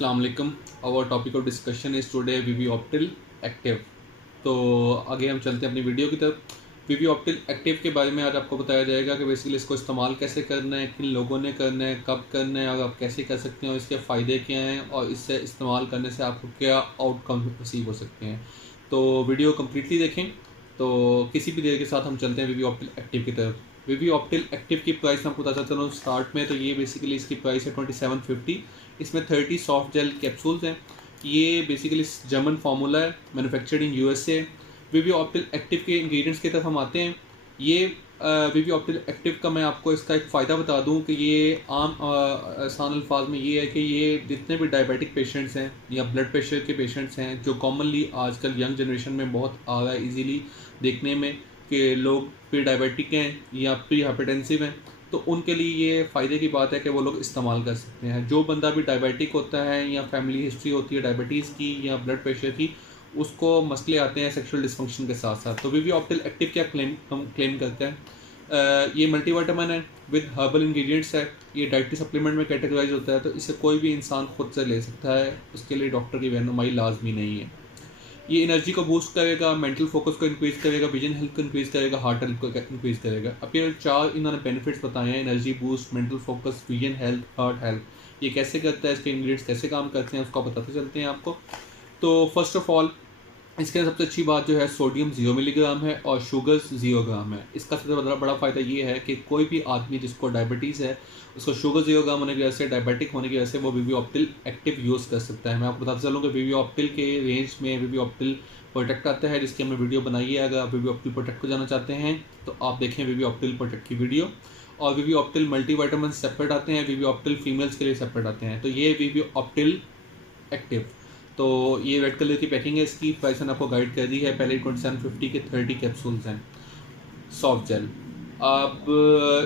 अस्सलाम वालेकुम। Our topic of discussion is today विवियोप्टिल एक्टिव। तो आगे हम चलते हैं अपनी वीडियो की तरफ। विवियोप्टिल एक्टिव के बारे में आज आपको बताया जाएगा कि बेसिकली इसको इस्तेमाल कैसे करना है, किन लोगों ने करना है, कब करना है और आप कैसे कर सकते हैं और इसके फ़ायदे क्या हैं और इससे इस्तेमाल करने से आपको क्या आउटकम रिसीव हो सकते हैं। तो वीडियो कम्प्लीटली देखें। तो किसी भी देर के साथ हम चलते हैं विवियोप्टिल एक्टिव की तरफ। विवियोप्टिल एक्टिव की प्राइस मैं आपको बताता चलूँ स्टार्ट में। तो ये बेसिकली इसकी प्राइस है 2750। इसमें 30 सॉफ्ट जेल कैप्सूल्स हैं। ये बेसिकली जर्मन फार्मूला है, मैन्युफैक्चर्ड इन यूएसए। विवियोप्टिल एक्टिव के इंग्रेडिएंट्स की तरफ हम आते हैं। ये विवियोप्टिल एक्टिव का मैं आपको इसका एक फ़ायदा बता दूं कि ये आम आसान अल्फाज में ये है कि ये जितने भी डायबिटिक पेशेंट्स हैं या ब्लड प्रेशर के पेशेंट्स हैं, जो कॉमनली आजकल यंग जनरेशन में बहुत आ रहा है इजीली देखने में कि लोग प्री डायबिटिक हैं या प्री हाइपरटेंसिव हैं, तो उनके लिए ये फ़ायदे की बात है कि वो लोग इस्तेमाल कर सकते हैं। जो बंदा भी डायबिटिक होता है या फैमिली हिस्ट्री होती है डायबिटीज़ की या ब्लड प्रेशर की, उसको मसले आते हैं सेक्सुअल डिस्फंक्शन के साथ साथ। तो विवियोप्टिल एक्टिव क्या हम क्लेम करते हैं, ये मल्टीविटामिन है विद हर्बल इंग्रेडिएंट्स है। ये डाइटरी सप्लीमेंट में कैटेगराइज होता है, तो इसे कोई भी इंसान खुद से ले सकता है, उसके लिए डॉक्टर की रहनुमाई लाजमी नहीं है। ये एनर्जी को बूस्ट करेगा, मेंटल फोकस को इंक्रीज़ करेगा, विजन हेल्थ को इंक्रीज़ करेगा, हार्ट हेल्थ को इंक्रीज़ करेगा। अब ये 4 इन्होंने बेनिफिट्स बताए हैं, energy boost, mental focus, vision health, heart health. ये कैसे करता है, इसके इंग्रेडिएंट्स कैसे काम करते हैं, उसको बताते चलते हैं आपको। तो फर्स्ट ऑफ ऑल इसके सबसे अच्छी बात जो है, सोडियम 0 मिलीग्राम है और शुगर्स 0 ग्राम है। इसका सबसे बड़ा फ़ायदा ये है कि कोई भी आदमी जिसको डायबिटीज़ है, उसको शुगर 0 ग्राम होने की वजह से, डायबिटिक होने की वजह से वो विवियोप्टिल एक्टिव यूज़ कर सकता है। मैं आपको बताता चलूँ कि विवियोप्टिल के रेंज में विवियोप्टिल प्रोटेक्ट आता है, जिसकी हमने वीडियो बनाई है। अगर आप विवियोप्टिल प्रोटेक्ट को जाना चाहते हैं तो आप देखें विवियोप्टिल प्रोटेक्ट की वीडियो। और विवियोप्टिल मल्टीविटामिन सेपरेट आते हैं, विवियोप्टिल फीमेल्स के लिए सेपरेट आते हैं। तो ये विवियोप्टिल एक्टिव। तो ये रेड कलर की पैकिंग है, इसकी प्राइस मैंने आपको गाइड कर दी है। पहले 2750 के 30 कैप्सूल्स हैं सॉफ्ट जेल। आप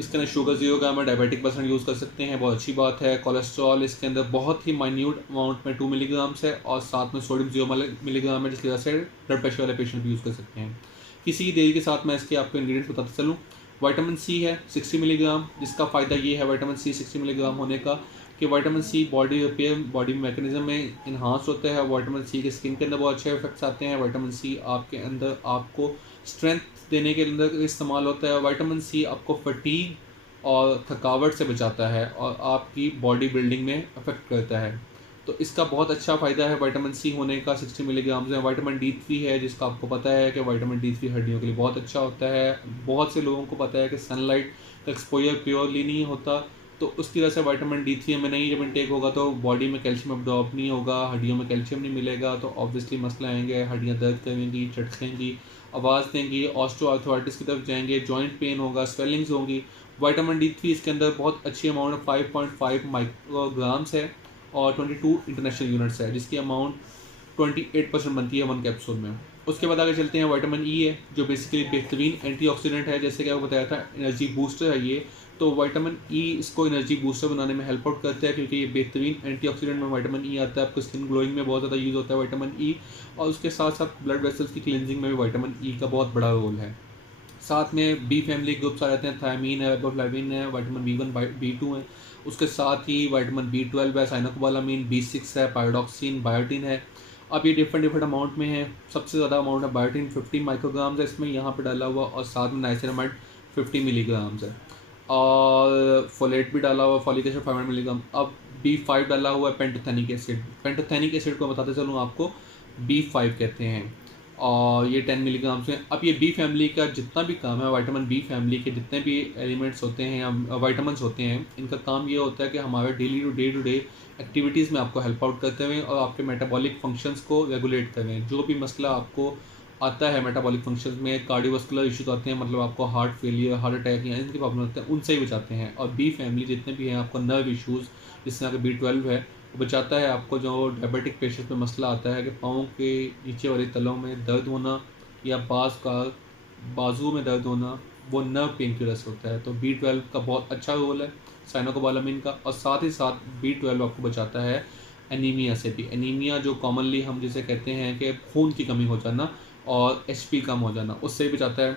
इसके अंदर शुगर 0 ग्राम है, डायबिटिक पर्सन यूज़ कर सकते हैं, बहुत अच्छी बात है। कोलेस्ट्रॉल इसके अंदर बहुत ही माइन्यूट अमाउंट में 2 मिलीग्राम्स है और साथ में सोडियम 0 मिलीग्राम है, जिसकी वजह से ब्लड प्रेशर वाले पेशेंट भी यूज़ कर सकते हैं। किसी देरी के साथ मैं इसके आपको इंग्रेडिएंट्स बताता चलूँ। विटामिन सी है 60 मिलीग्राम, जिसका फ़ायदा ये है विटामिन सी 60 मिलीग्राम होने का कि vitamin C body repair, body mechanism में इन्हांस होता है। विटामिन सी के स्किन के अंदर बहुत अच्छे इफेक्ट्स आते हैं। विटामिन सी आपके अंदर आपको स्ट्रेंथ देने के अंदर इस्तेमाल होता है। विटामिन सी आपको फटीग और थकावट से बचाता है और आपकी बॉडी बिल्डिंग में अफेक्ट करता है। तो इसका बहुत अच्छा फ़ायदा है विटामिन सी होने का 60 मिलीग्राम में। विटामिन D3 है, जिसका आपको पता है कि विटामिन D3 हड्डियों के लिए बहुत अच्छा होता है। बहुत से लोगों को पता है कि सनलाइट का एक्सपोजर प्योरली नहीं होता, तो उसकी वजह से विटामिन D3 हमें नहीं जब इनटेक होगा तो बॉडी में कैल्शियम अब्जॉर्ब नहीं होगा, हड्डियों में कैल्शियम नहीं मिलेगा, तो ऑब्वियसली मसला आएंगे, हड्डियाँ दर्द करेंगी, चटकेंगी, आवाज़ देंगी, ऑस्टियोआर्थराइटिस की तरफ जाएंगे, जॉइंट पेन होगा, स्वेलिंग्स होंगी। विटामिन D3 इसके अंदर बहुत अच्छी अमाउंट 5.5 माइक्रोग्राम्स है और 22 इंटरनेशनल यूनिट्स है, जिसकी अमाउंट 28% बनती है 1 कैप्सूल में। उसके बाद आगे चलते हैं, विटामिन ई है जो बेसिकली बेहतरीन एंटीऑक्सीडेंट है, जैसे कि आपको बताया था एनर्जी बूस्टर है ये। तो विटामिन ई इसको एनर्जी बूस्टर बनाने में हेल्प आउट करता है, क्योंकि ये बेहतरीन एंटीऑक्सीडेंट में विटामिन ई आता है। आपको स्किन ग्लोइंग में बहुत ज़्यादा यूज़ होता है विटामिन ई, और उसके साथ साथ ब्लड वेसल्स की क्लिनजिंग में भी विटामिन ई का बहुत बड़ा रोल है। साथ में बी फैमिली ग्रुप्स आ जाते हैं, थायमीन है, रिबोफ्लाविन है, विटामिन B1 B2 है। उसके साथ ही विटामिन B12 है, साइनोकोबालामिन, B6 है, पायरोक्सिन, बायोटिन है। अब ये डिफरेंट अमाउंट में है। सबसे ज़्यादा अमाउंट है बायोटिन 50 माइक्रोग्राम्स है इसमें यहाँ पे डाला हुआ, और साथ में नाइसिनामाइड 50 मिलीग्राम्स है, और फोलेट भी डाला हुआ, फॉलिक एसिड 500 मिलीग्राम। अब B5 डाला हुआ है, पेंटोथेनिक एसिड। पेंटोथेनिक एसिड को बताते चलूँ आपको, B5 कहते हैं, और ये 10 मिलीग्राम से। अब ये बी फैमिली का जितना भी काम है, विटामिन बी फैमिली के जितने भी एलिमेंट्स होते हैं या विटामिन्स होते हैं, इनका काम ये होता है कि हमारे डे टू डे एक्टिविटीज़ में आपको हेल्प आउट करते हुए और आपके मेटाबॉलिक फंक्शंस को रेगुलेट करें। जो भी मसला आपको आता है मेटाबॉलिक फंक्शंस में, कार्डियोवास्कुलर इश्यूज आते हैं, मतलब आपको हार्ट फेलियर, हार्ट अटैक या इनकी प्रॉब्लम होते हैं, उनसे ही बचाते हैं। और बी फैमिली जितने भी हैं, आपको नर्व इश्यूज़, जिससे आपके B12 है, वो बचाता है आपको। जो डायबिटिक पेशेंट में मसला आता है कि पाँव के नीचे वाले तलों में दर्द होना या बाजू में दर्द होना, वो नर्व पेन की वजह से होता है। तो B12 का बहुत अच्छा रोल है, साइनोकोबालामिन का। और साथ ही साथ B12 आपको बचाता है एनीमिया से भी। एनीमिया जो कॉमनली हम जिसे कहते हैं कि खून की कमी हो जाना और HP कम हो जाना, उससे भी बचाता है।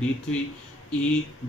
D3, E,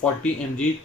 40 mg